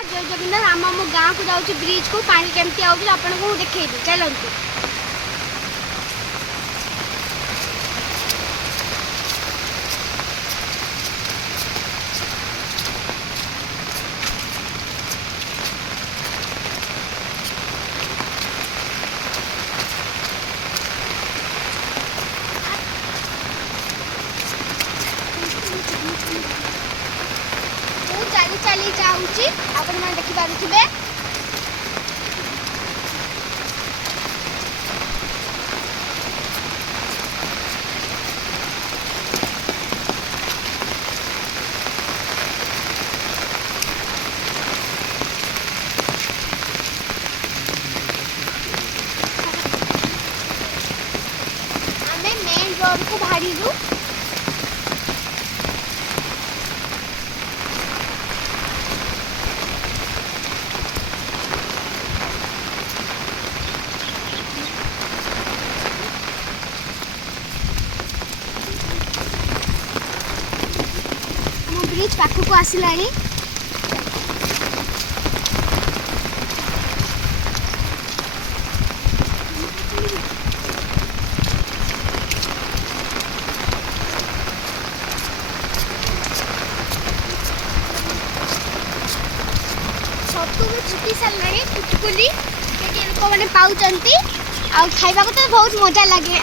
जय जगन्नाथ आम मो गाँव को जाऊँ ब्रिज को पानी केमती आऊँ आपको देखी चलते। चली जाऊँगी आपण मैंने देखी पारे आमे मेन रोड को बाहरी ब्रिज पाखक आसला छतु भी फुटी सारा फुटकुली लोक मैंने पाँच खाइबा को तो बहुत मजा लगे।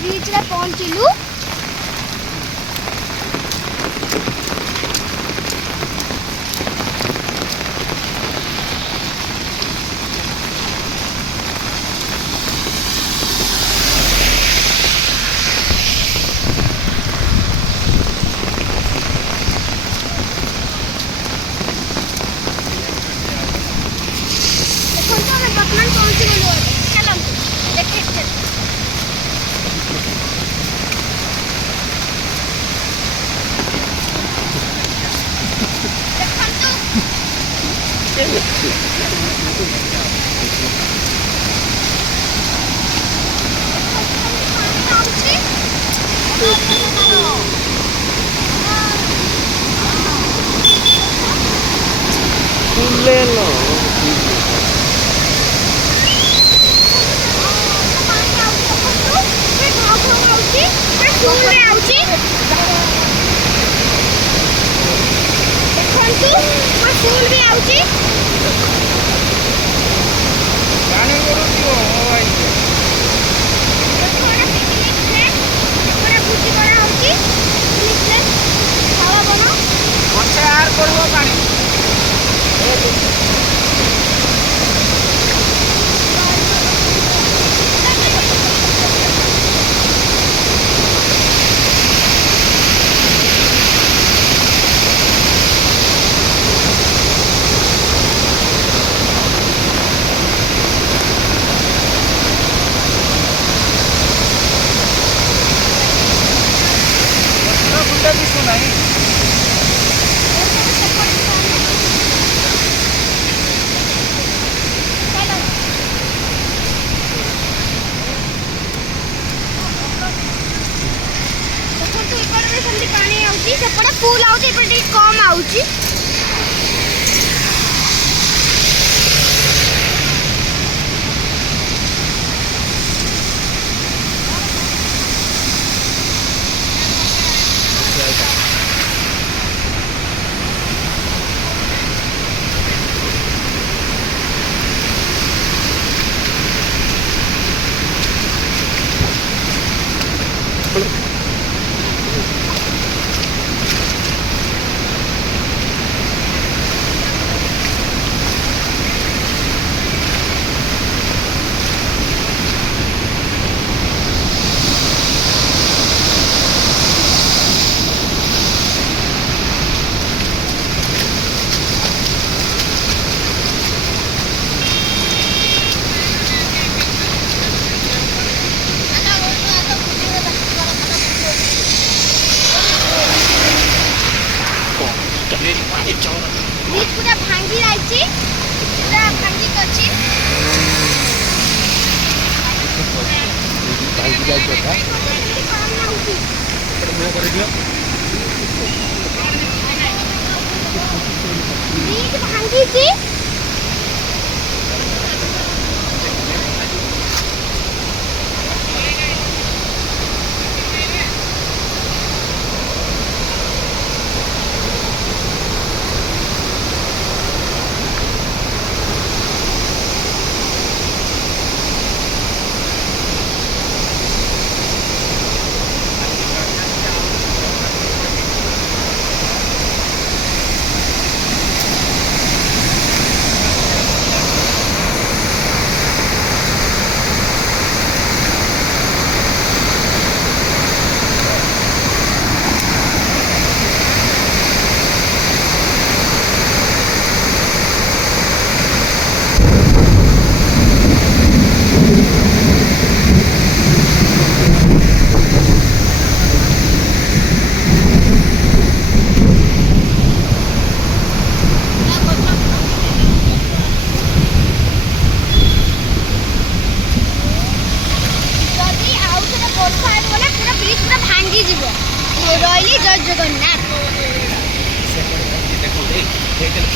ब्रिज रे पहुंचलु फूल भी आउची गाना करू भाई थोड़ा पिकनिक है थोड़ा भूति करा पानी आउची सेपटे फुल आउची एपटे कम आउची ब्रिज पूरा भांगी जाइछि पूरा भांगी करछि भांगी जाय छटा मुंह कर दियो ब्रिज भांगी छी रही जय जगन्नाथ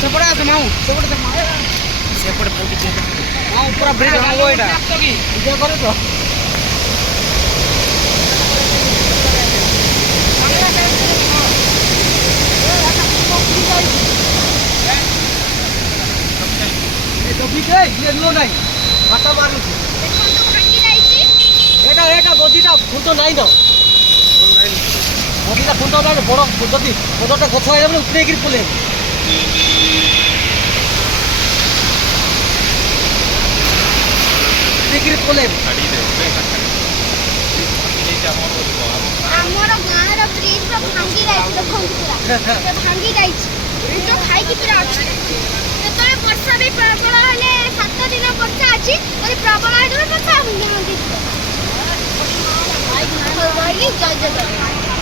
सेपड़े आस माऊ सेपड़े माऊ सेपड़े पहुंची माऊ पूरा ब्रिज हमो एटा इजे करे तो ए तो बीच है ये लो नहीं काटा मारू देखो तो भांगी जाइछि एटा बदिटा फुट नहीं दो बदिटा फुट ना बड़ जदी बड़टा गछ आइले बोले उतरे गिर पले गिर पले गाड़ी दे हमर गाँव रो ब्रिज पर भांगी जाइछि देखो पूरा से भांगी जाइछि तो खाई की पूरा अछि जेतले वर्षा भी प्रबल हले 7 दिन वर्षा अछि ओइ प्रबल आइले वर्षा भांगी भांगी रही जय जगन्नाथ